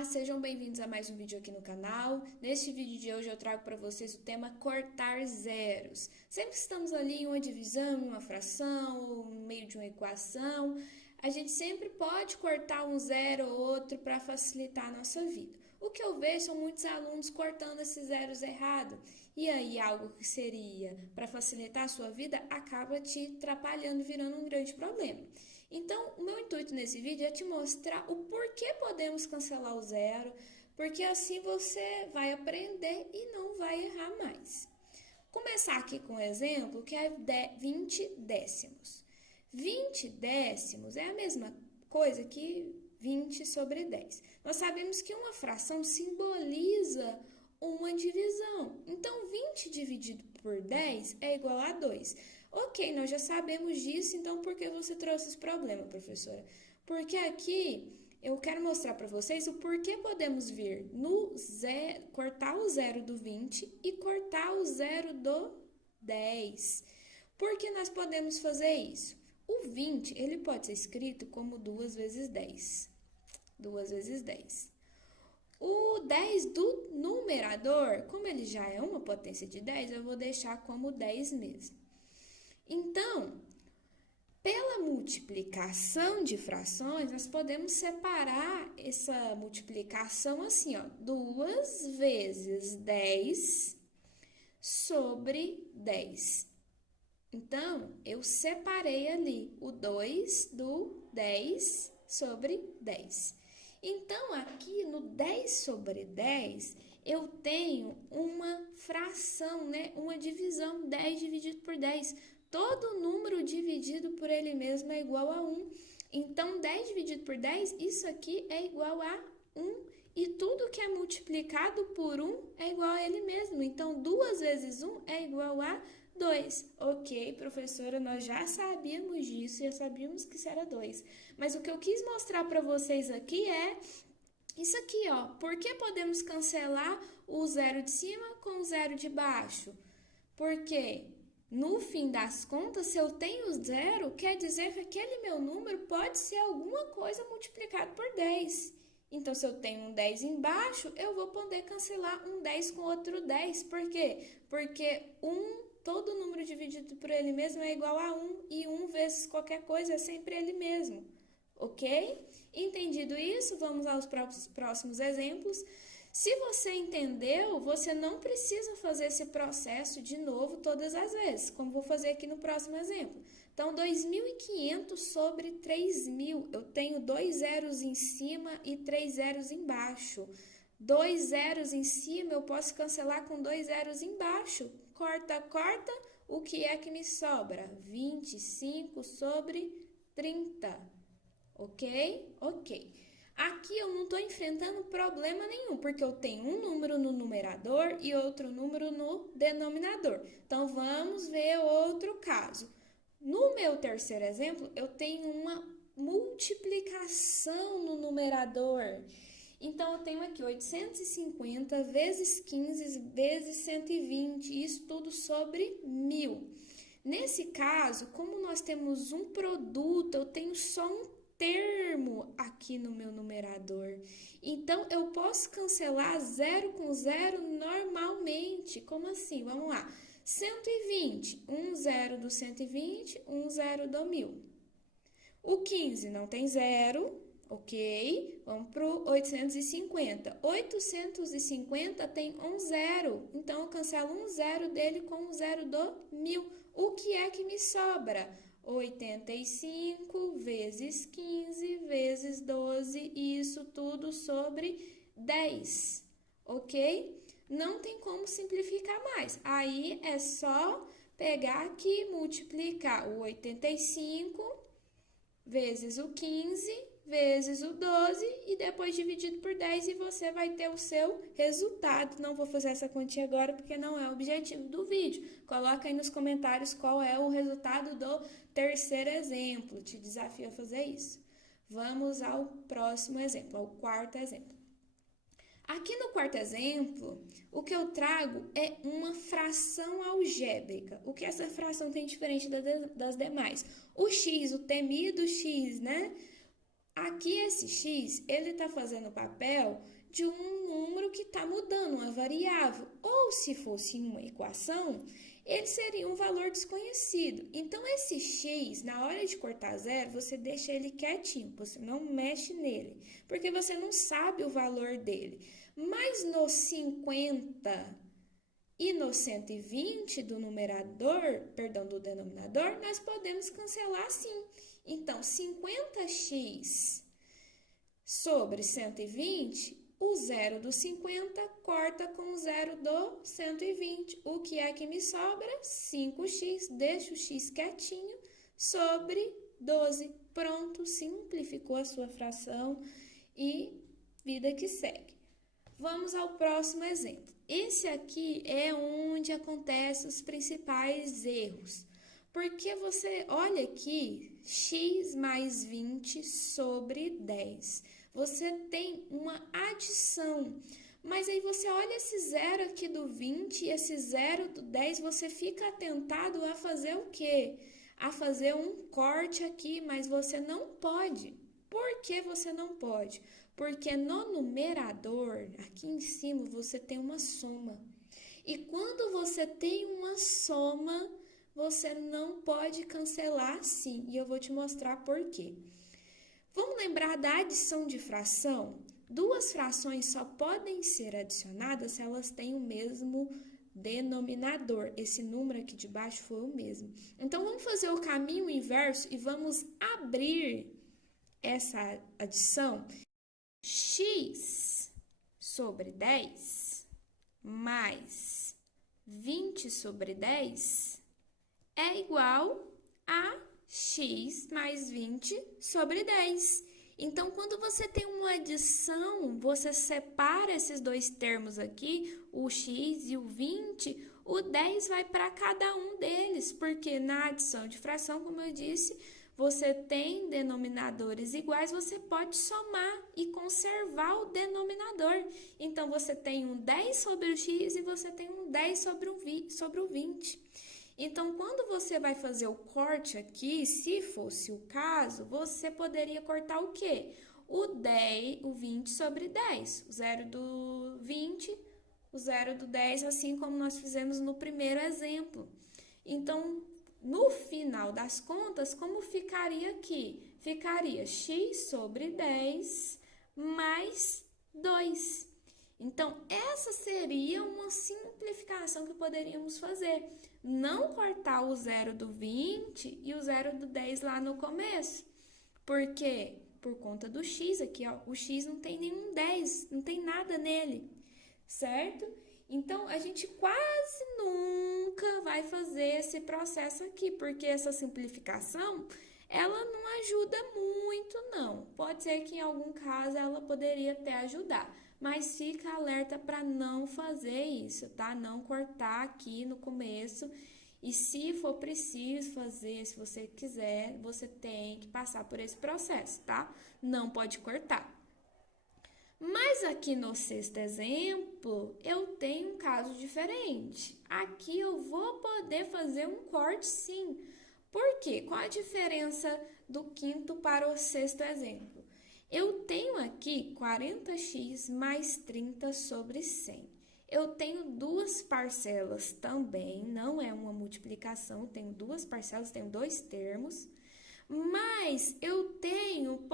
Olá, sejam bem-vindos a mais um vídeo aqui no canal. Neste vídeo de hoje eu trago para vocês o tema cortar zeros. Sempre que estamos ali em uma divisão, em uma fração, ou no meio de uma equação, a gente sempre pode cortar um zero ou outro para facilitar a nossa vida. O que eu vejo são muitos alunos cortando esses zeros errado. E aí algo que seria para facilitar a sua vida acaba te atrapalhando, virando um grande problema. Então, o meu intuito nesse vídeo é te mostrar o porquê podemos cancelar o zero, porque assim você vai aprender e não vai errar mais. Começar aqui com um exemplo que é 20 décimos. 20 décimos é a mesma coisa que 20 sobre 10. Nós sabemos que uma fração simboliza uma divisão. Então, 20 dividido por 10 é igual a 2. Ok, nós já sabemos disso, então por que você trouxe esse problema, professora? Porque aqui eu quero mostrar para vocês o porquê podemos vir no zero, cortar o zero do 20 e cortar o zero do 10. Por que nós podemos fazer isso? O 20, ele pode ser escrito como 2 vezes 10. 2 vezes 10. O 10 do numerador, como ele já é uma potência de 10, eu vou deixar como 10 mesmo. Então, pela multiplicação de frações, nós podemos separar essa multiplicação assim, ó, 2 vezes 10 sobre 10. Então, eu separei ali o 2 do 10 sobre 10. Então, aqui no 10 sobre 10, eu tenho uma fração, né? Uma divisão, 10 dividido por 10. Todo número dividido por ele mesmo é igual a 1. Então, 10 dividido por 10, isso aqui é igual a 1. E tudo que é multiplicado por 1 é igual a ele mesmo. Então, 2 vezes 1 é igual a 2. Ok, professora, nós já sabíamos disso, já sabíamos que isso era 2. Mas o que eu quis mostrar para vocês aqui é isso aqui, ó. Por que podemos cancelar o zero de cima com o zero de baixo? Porque no fim das contas, se eu tenho zero, quer dizer que aquele meu número pode ser alguma coisa multiplicado por 10. Então, se eu tenho um 10 embaixo, eu vou poder cancelar um 10 com outro 10. Por quê? Porque todo número dividido por ele mesmo é igual a 1. E 1 vezes qualquer coisa é sempre ele mesmo. Ok? Entendido isso, vamos aos próximos exemplos. Se você entendeu, você não precisa fazer esse processo de novo todas as vezes, como vou fazer aqui no próximo exemplo. Então, 2.500 sobre 3.000, eu tenho 2 zeros em cima e 3 zeros embaixo. 2 zeros em cima eu posso cancelar com 2 zeros embaixo. Corta, corta, o que é que me sobra? 25 sobre 30. Ok? Ok. Aqui eu não estou enfrentando problema nenhum, porque eu tenho um número no numerador e outro número no denominador. Então, vamos ver outro caso. No meu terceiro exemplo, eu tenho uma multiplicação no numerador. Então, eu tenho aqui 850 vezes 15 vezes 120, isso tudo sobre 1.000. Nesse caso, como nós temos um produto, eu tenho só um termo aqui no meu numerador. Então, eu posso cancelar zero com zero normalmente. Como assim? Vamos lá. 120, um zero do 120, um zero do 1.000. O 15 não tem zero, ok? Vamos para o 850. 850 tem um zero, então eu cancelo um zero dele com um zero do 1.000. O que é que me sobra? 85 vezes 15 vezes 12, isso tudo sobre 10, ok? Não tem como simplificar mais. Aí é só pegar aqui e multiplicar o 85 vezes o 15 vezes o 12 e depois dividido por 10 e você vai ter o seu resultado. Não vou fazer essa continha agora porque não é o objetivo do vídeo. Coloca aí nos comentários qual é o resultado do terceiro exemplo. Te desafio a fazer isso. Vamos ao próximo exemplo, ao quarto exemplo. Aqui no quarto exemplo, o que eu trago é uma fração algébrica. O que essa fração tem diferente das demais? O x, o temido x, né? Aqui esse x, ele está fazendo o papel de um número que está mudando, uma variável. Ou se fosse uma equação, ele seria um valor desconhecido. Então, esse x, na hora de cortar zero, você deixa ele quietinho, você não mexe nele, porque você não sabe o valor dele. Mas no 50 e no 120 do do denominador, nós podemos cancelar sim. Então, 50x sobre 120, o zero do 50 corta com o zero do 120. O que é que me sobra? 5x, deixo o x quietinho, sobre 12. Pronto, simplificou a sua fração e vida que segue. Vamos ao próximo exemplo. Esse aqui é onde acontecem os principais erros. Porque você olha aqui, x mais 20 sobre 10. Você tem uma adição, mas aí você olha esse zero aqui do 20 e esse zero do 10, você fica atentado a fazer o quê? A fazer um corte aqui, mas você não pode. Por que você não pode? Porque no numerador, aqui em cima, você tem uma soma. E quando você tem uma soma, você não pode cancelar assim. E eu vou te mostrar por quê. Vamos lembrar da adição de fração? Duas frações só podem ser adicionadas se elas têm o mesmo denominador. Esse número aqui de baixo foi o mesmo. Então, vamos fazer o caminho inverso e vamos abrir essa adição. X sobre 10 mais 20 sobre 10 é igual a x mais 20 sobre 10. Então, quando você tem uma adição, você separa esses dois termos aqui, o x e o 20, o 10 vai para cada um deles, porque na adição de fração, como eu disse, você tem denominadores iguais, você pode somar e conservar o denominador. Então, você tem um 10 sobre o x e você tem um 10 sobre o 20. Então, quando você vai fazer o corte aqui, se fosse o caso, você poderia cortar o quê? O 20 sobre 10, o zero do 20, o zero do 10, assim como nós fizemos no primeiro exemplo. Então, no final das contas, como ficaria aqui? Ficaria x sobre 10 mais 2. Então, essa seria uma simplificação que poderíamos fazer. Não cortar o zero do 20 e o zero do 10 lá no começo. Por quê? Por conta do x aqui, ó. O x não tem nenhum 10, não tem nada nele, certo? Então, a gente quase nunca vai fazer esse processo aqui, porque essa simplificação, ela não ajuda muito, não. Pode ser que em algum caso ela poderia até ajudar, mas fica alerta para não fazer isso, tá? Não cortar aqui no começo. E se for preciso fazer, se você quiser, você tem que passar por esse processo, tá? Não pode cortar. Mas aqui no sexto exemplo, eu tenho um caso diferente. Aqui eu vou poder fazer um corte sim. Por quê? Qual a diferença do quinto para o sexto exemplo? Eu tenho aqui 40x mais 30 sobre 100. Eu tenho duas parcelas também, não é uma multiplicação, tenho duas parcelas, tenho dois termos. Mas eu tenho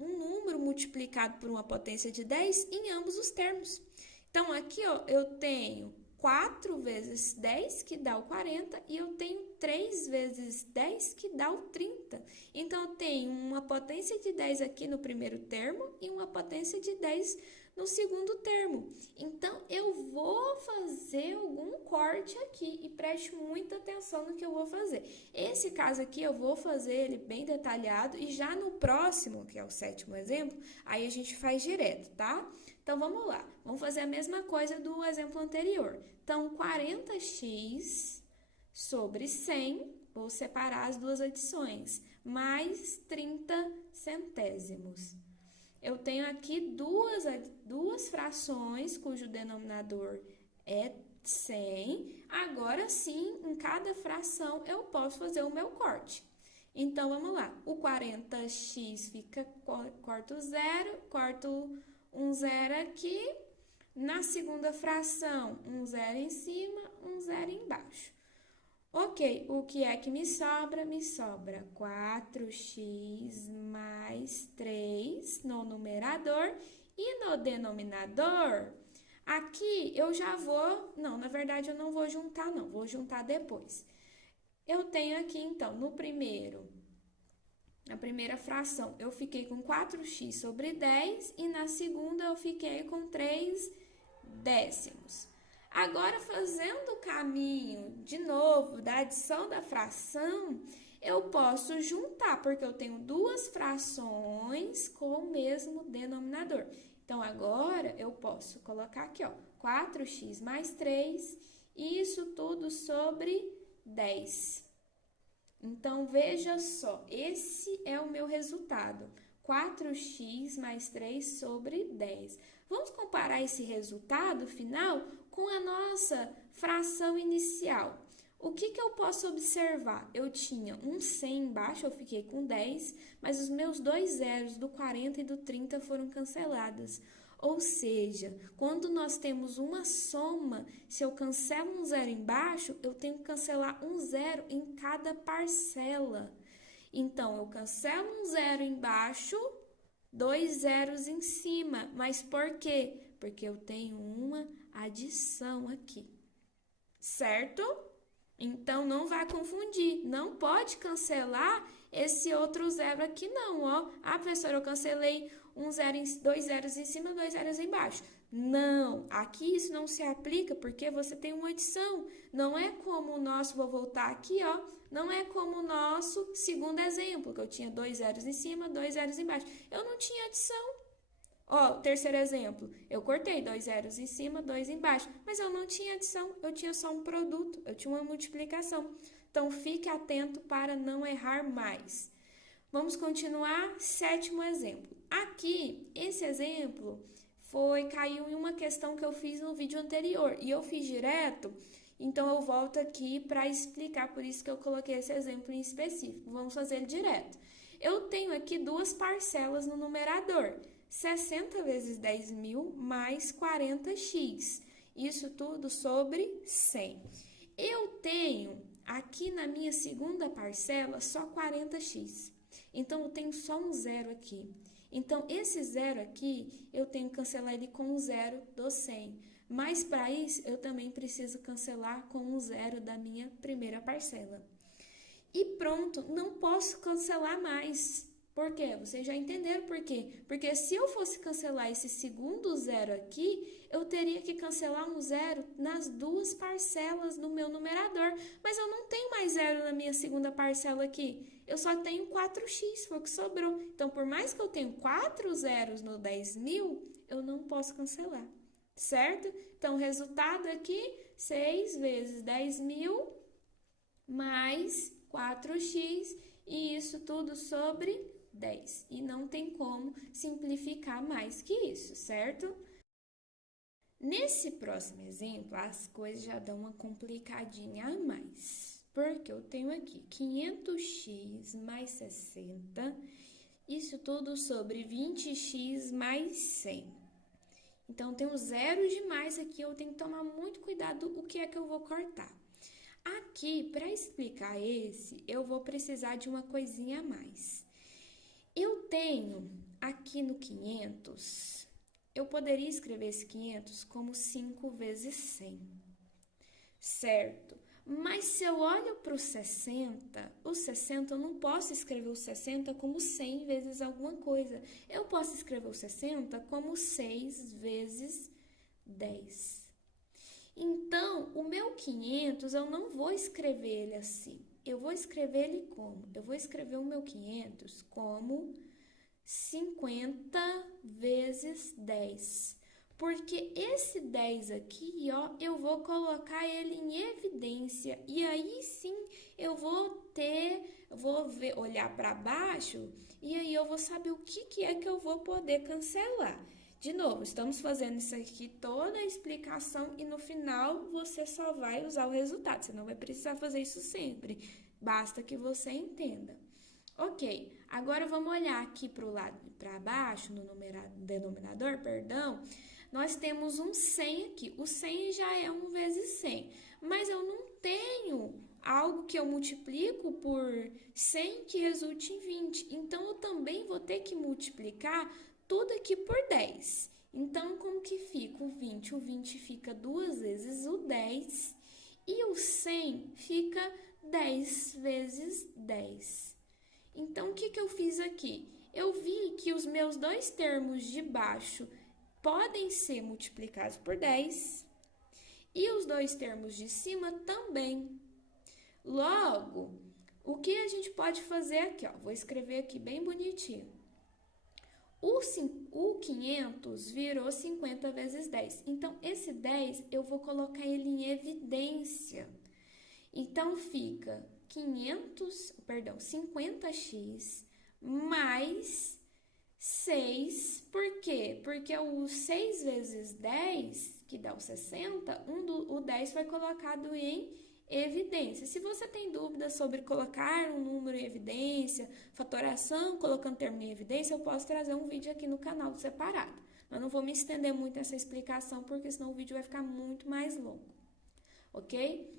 um número multiplicado por uma potência de 10 em ambos os termos. Então, aqui ó, eu tenho 4 vezes 10, que dá o 40, e eu tenho 3 vezes 10, que dá o 30. Então, eu tenho uma potência de 10 aqui no primeiro termo e uma potência de 10 no segundo termo. Então, eu vou fazer algum corte aqui e preste muita atenção no que eu vou fazer. Esse caso aqui eu vou fazer ele bem detalhado e já no próximo, que é o sétimo exemplo, aí a gente faz direto, tá? Então, vamos lá. Vamos fazer a mesma coisa do exemplo anterior. Então, 40x sobre 100, vou separar as duas adições, mais 30 centésimos. Eu tenho aqui duas frações cujo denominador é 100. Agora sim, em cada fração eu posso fazer o meu corte. Então, vamos lá. O 40x fica, corto o zero, corto um zero aqui. Na segunda fração, um zero em cima, um zero embaixo. Ok, o que é que me sobra? Me sobra 4x mais 3 no numerador e no denominador. Aqui eu já vou... Não, na verdade eu não vou juntar não, vou juntar depois. Eu tenho aqui então, na primeira fração, eu fiquei com 4x sobre 10 e na segunda eu fiquei com 3 décimos. Agora, fazendo o caminho, de novo, da adição da fração, eu posso juntar, porque eu tenho duas frações com o mesmo denominador. Então, agora, eu posso colocar aqui, ó, 4x mais 3, e isso tudo sobre 10. Então, veja só, esse é o meu resultado, 4x mais 3 sobre 10. Vamos comparar esse resultado final com a nossa fração inicial. O que eu posso observar? Eu tinha um 100 embaixo, eu fiquei com 10, mas os meus dois zeros do 40 e do 30 foram cancelados. Ou seja, quando nós temos uma soma, se eu cancelo um zero embaixo, eu tenho que cancelar um zero em cada parcela. Então, eu cancelo um zero embaixo, dois zeros em cima. Mas por quê? Porque eu tenho uma adição aqui, certo? Então, não vai confundir. Não pode cancelar esse outro zero aqui, não, ó. Ah, professora, eu cancelei dois zeros em cima, dois zeros embaixo. Não, aqui isso não se aplica porque você tem uma adição. Não é como o nosso, vou voltar aqui, ó. Não é como o nosso segundo exemplo, que eu tinha dois zeros em cima, dois zeros embaixo. Eu não tinha adição. Ó, terceiro exemplo, eu cortei dois zeros em cima, dois embaixo, mas eu não tinha adição, eu tinha só um produto, eu tinha uma multiplicação. Então, fique atento para não errar mais. Vamos continuar, sétimo exemplo. Aqui, esse exemplo caiu em uma questão que eu fiz no vídeo anterior, e eu fiz direto, então eu volto aqui para explicar, por isso que eu coloquei esse exemplo em específico. Vamos fazer ele direto. Eu tenho aqui duas parcelas no numerador, 60 vezes 10.000 mais 40x. Isso tudo sobre 100. Eu tenho aqui na minha segunda parcela só 40x. Então, eu tenho só um zero aqui. Então, esse zero aqui, eu tenho que cancelar ele com um zero do 100. Mas, para isso, eu também preciso cancelar com um zero da minha primeira parcela. E pronto, não posso cancelar mais. Por quê? Vocês já entenderam por quê? Porque se eu fosse cancelar esse segundo zero aqui, eu teria que cancelar um zero nas duas parcelas do meu numerador. Mas eu não tenho mais zero na minha segunda parcela aqui. Eu só tenho 4x, foi o que sobrou. Então, por mais que eu tenha 4 zeros no 10.000, eu não posso cancelar, certo? Então, o resultado aqui, 6 vezes 10.000 mais 4x, e isso tudo sobre 10. E não tem como simplificar mais que isso, certo? Nesse próximo exemplo, as coisas já dão uma complicadinha a mais. Porque eu tenho aqui 500x mais 60, isso tudo sobre 20x mais 100. Então, tem um zero demais aqui, eu tenho que tomar muito cuidado o que é que eu vou cortar. Aqui, para explicar esse, eu vou precisar de uma coisinha a mais. Eu tenho aqui no 500, eu poderia escrever esse 500 como 5 vezes 100, certo? Mas se eu olho para o 60 eu não posso escrever o 60 como 100 vezes alguma coisa. Eu posso escrever o 60 como 6 vezes 10. Então, o meu 500, eu não vou escrever ele assim. Eu vou escrever ele como? Eu vou escrever o meu 500 como 50 vezes 10. Porque esse 10 aqui, ó, eu vou colocar ele em evidência. E aí sim, eu vou olhar para baixo e aí eu vou saber o que é que eu vou poder cancelar. De novo, estamos fazendo isso aqui, toda a explicação, e no final você só vai usar o resultado. Você não vai precisar fazer isso sempre, basta que você entenda. Ok, agora vamos olhar aqui para o lado para baixo, no denominador, perdão. Nós temos um 100 aqui. O 100 já é 1 vezes 100, mas eu não tenho algo que eu multiplico por 100 que resulte em 20. Então, eu também vou ter que multiplicar tudo aqui por 10. Então, como que fica o 20? O 20 fica 2 vezes o 10 e o 100 fica 10 vezes 10. Então, o que eu fiz aqui? Eu vi que os meus dois termos de baixo podem ser multiplicados por 10 e os dois termos de cima também. Logo, o que a gente pode fazer aqui? Ó, vou escrever aqui bem bonitinho. O 500 virou 50 vezes 10. Então, esse 10 eu vou colocar ele em evidência. Então, fica 50x mais 6. Por quê? Porque o 6 vezes 10, que dá o 60, o 10 foi colocado em evidência. Se você tem dúvidas sobre colocar um número em evidência, fatoração, colocando termo em evidência, eu posso trazer um vídeo aqui no canal separado. Mas não vou me estender muito nessa explicação, porque senão o vídeo vai ficar muito mais longo. Ok?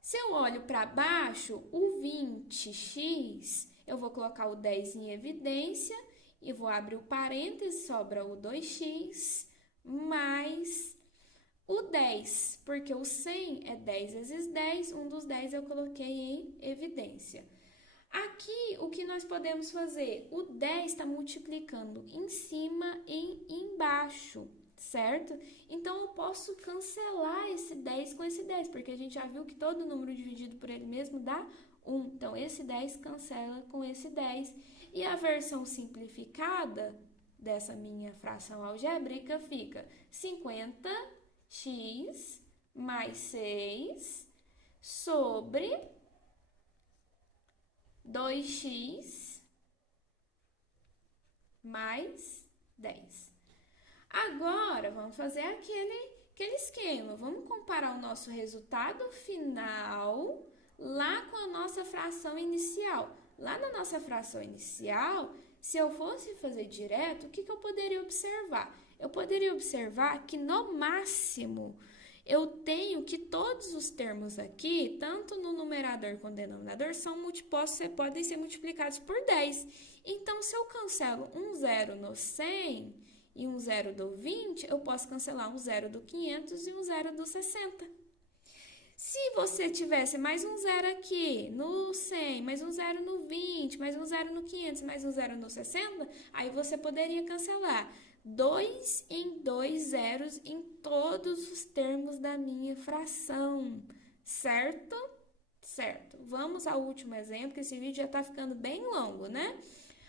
Se eu olho para baixo, o 20x, eu vou colocar o 10 em evidência e vou abrir o parênteses, sobra o 2x, mais o 10, porque o 100 é 10 vezes 10, um dos 10 eu coloquei em evidência. Aqui, o que nós podemos fazer? O 10 está multiplicando em cima e embaixo, certo? Então, eu posso cancelar esse 10 com esse 10, porque a gente já viu que todo número dividido por ele mesmo dá 1. Então, esse 10 cancela com esse 10. E a versão simplificada dessa minha fração algébrica fica 50x mais 6 sobre 2x mais 10. Agora, vamos fazer aquele esquema. Vamos comparar o nosso resultado final lá com a nossa fração inicial. Lá na nossa fração inicial, se eu fosse fazer direto, o que eu poderia observar? Eu poderia observar que, no máximo, eu tenho que todos os termos aqui, tanto no numerador quanto no denominador, podem ser multiplicados por 10. Então, se eu cancelo um 0 no 100 e um 0 do 20, eu posso cancelar um 0 do 500 e um 0 do 60. Se você tivesse mais um 0 aqui no 100, mais um 0 no 20, mais um 0 no 500, mais um 0 no 60, aí você poderia cancelar 2 em 2 zeros em todos os termos da minha fração, certo? Certo. Vamos ao último exemplo, que esse vídeo já está ficando bem longo, né?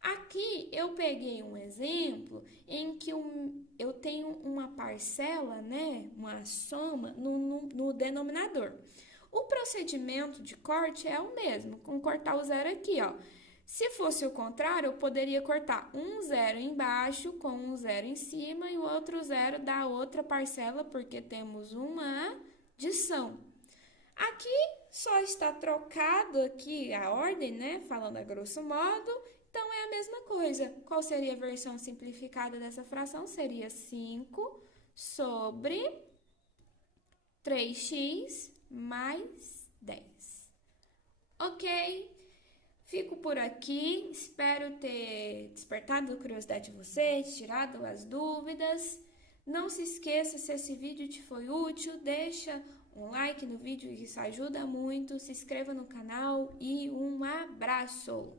Aqui eu peguei um exemplo em que eu tenho uma parcela, né, uma soma no denominador. O procedimento de corte é o mesmo, com cortar o zero aqui, ó. Se fosse o contrário, eu poderia cortar um zero embaixo com um zero em cima e o outro zero da outra parcela, porque temos uma adição. Aqui só está trocado aqui a ordem, né, falando a grosso modo. Então, é a mesma coisa. Qual seria a versão simplificada dessa fração? Seria 5 sobre 3x mais 10. Ok? Fico por aqui. Espero ter despertado a curiosidade de vocês, tirado as dúvidas. Não se esqueça, se esse vídeo te foi útil, deixa um like no vídeo, isso ajuda muito. Se inscreva no canal e um abraço!